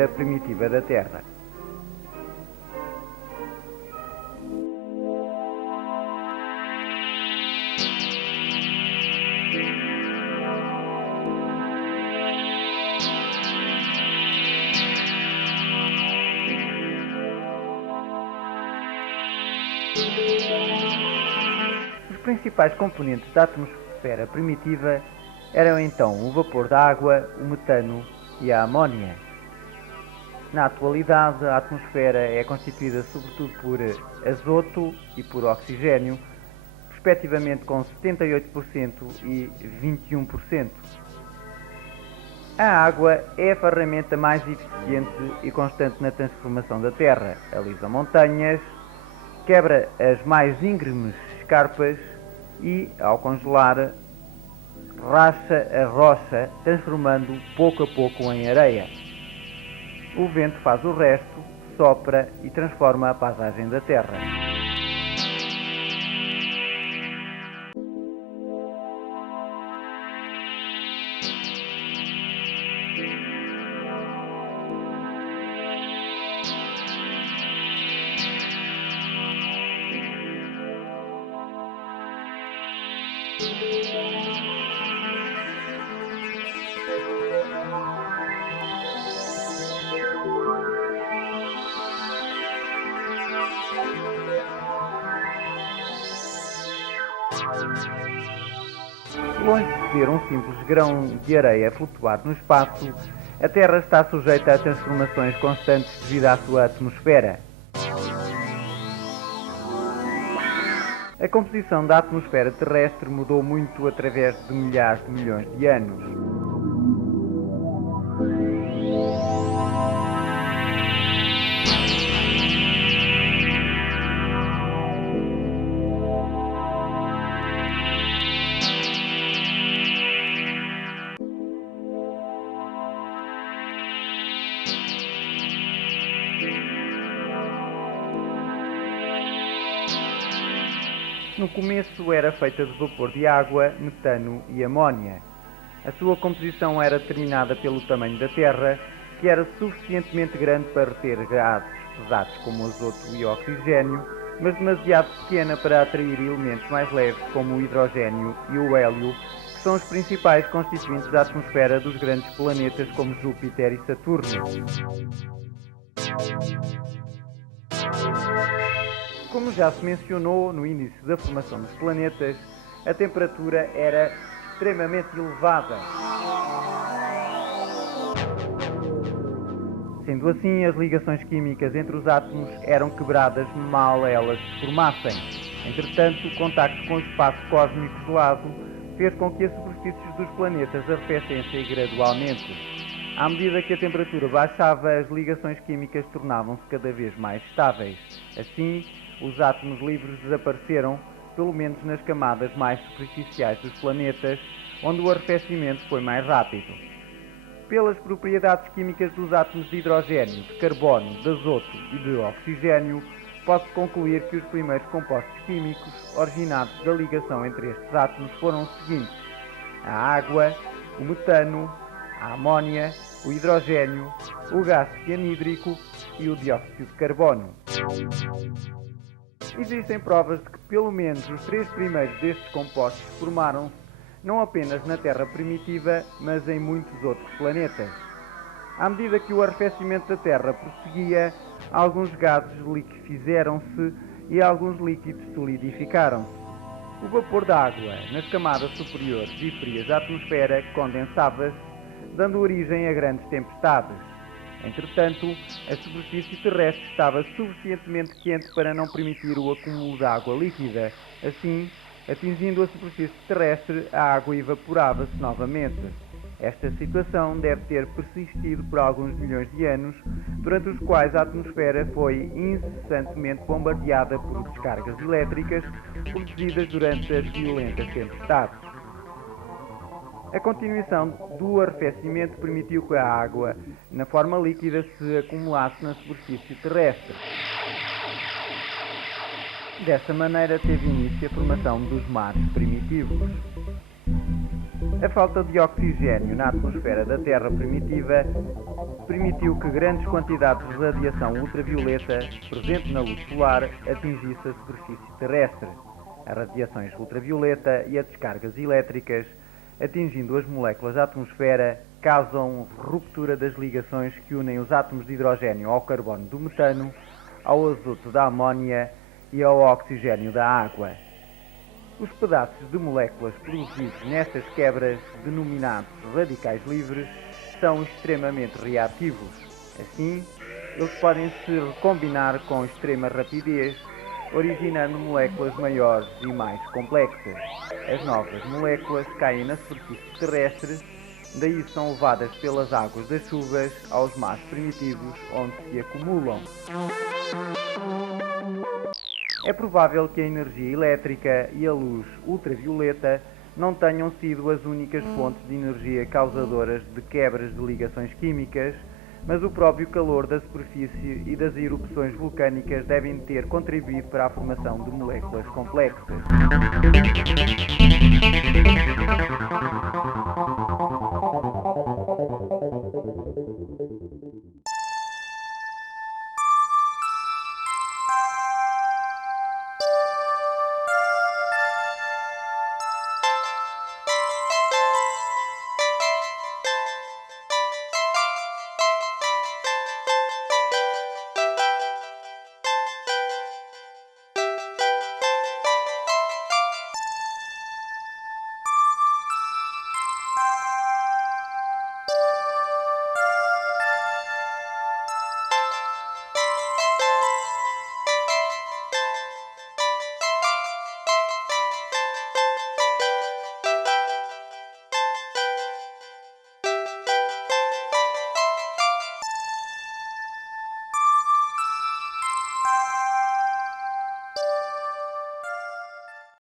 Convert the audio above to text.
atmosfera primitiva da Terra. Os principais componentes da atmosfera primitiva eram então o vapor da água, o metano e a amónia. Na atualidade, a atmosfera é constituída sobretudo por azoto e por oxigênio, respectivamente com 78% e 21%. A água é a ferramenta mais eficiente e constante na transformação da Terra. Alisa montanhas, quebra as mais íngremes escarpas e, ao congelar, racha a rocha, transformando pouco a pouco em areia. O vento faz o resto, sopra e transforma a paisagem da Terra. Longe de ser um simples grão de areia a flutuar no espaço, a Terra está sujeita a transformações constantes devido à sua atmosfera. A composição da atmosfera terrestre mudou muito através de milhares de milhões de anos. No começo era feita de vapor de água, metano e amónia. A sua composição era determinada pelo tamanho da Terra, que era suficientemente grande para reter gases pesados como o azoto e o oxigênio, mas demasiado pequena para atrair elementos mais leves como o hidrogênio e o hélio, que são os principais constituintes da atmosfera dos grandes planetas como Júpiter e Saturno. Como já se mencionou no início da formação dos planetas, a temperatura era extremamente elevada. Sendo assim, as ligações químicas entre os átomos eram quebradas mal elas se formassem. Entretanto, o contacto com o espaço cósmico gelado fez com que as superfícies dos planetas arrefecessem gradualmente. À medida que a temperatura baixava, as ligações químicas tornavam-se cada vez mais estáveis. Assim, os átomos livres desapareceram, pelo menos nas camadas mais superficiais dos planetas, onde o arrefecimento foi mais rápido. Pelas propriedades químicas dos átomos de hidrogênio, de carbono, de azoto e de oxigênio, pode-se concluir que os primeiros compostos químicos originados da ligação entre estes átomos foram os seguintes: a água, o metano, a amónia, o hidrogênio, o gás cianídrico e o dióxido de carbono. Existem provas de que pelo menos os três primeiros destes compostos formaram-se não apenas na Terra primitiva, mas em muitos outros planetas. À medida que o arrefecimento da Terra prosseguia, alguns gases liquefizeram-se e alguns líquidos solidificaram-se. O vapor da água, nas camadas superiores e frias da atmosfera, condensava-se, dando origem a grandes tempestades. Entretanto, a superfície terrestre estava suficientemente quente para não permitir o acúmulo de água líquida. Assim, atingindo a superfície terrestre, a água evaporava-se novamente. Esta situação deve ter persistido por alguns milhões de anos, durante os quais a atmosfera foi incessantemente bombardeada por descargas elétricas produzidas durante as violentas tempestades. A continuação do arrefecimento permitiu que a água, na forma líquida, se acumulasse na superfície terrestre. Desta maneira teve início a formação dos mares primitivos. A falta de oxigênio na atmosfera da Terra primitiva permitiu que grandes quantidades de radiação ultravioleta presente na luz solar atingisse a superfície terrestre. As radiações ultravioleta e as descargas elétricas, atingindo as moléculas da atmosfera, causam ruptura das ligações que unem os átomos de hidrogênio ao carbono do metano, ao azoto da amónia e ao oxigênio da água. Os pedaços de moléculas produzidos nestas quebras, denominados radicais livres, são extremamente reativos. Assim, eles podem se recombinar com extrema rapidez, originando moléculas maiores e mais complexas. As novas moléculas caem na superfície terrestre, daí são levadas pelas águas das chuvas aos mares primitivos, onde se acumulam. É provável que a energia elétrica e a luz ultravioleta não tenham sido as únicas fontes de energia causadoras de quebras de ligações químicas, mas o próprio calor da superfície e das erupções vulcânicas devem ter contribuído para a formação de moléculas complexas.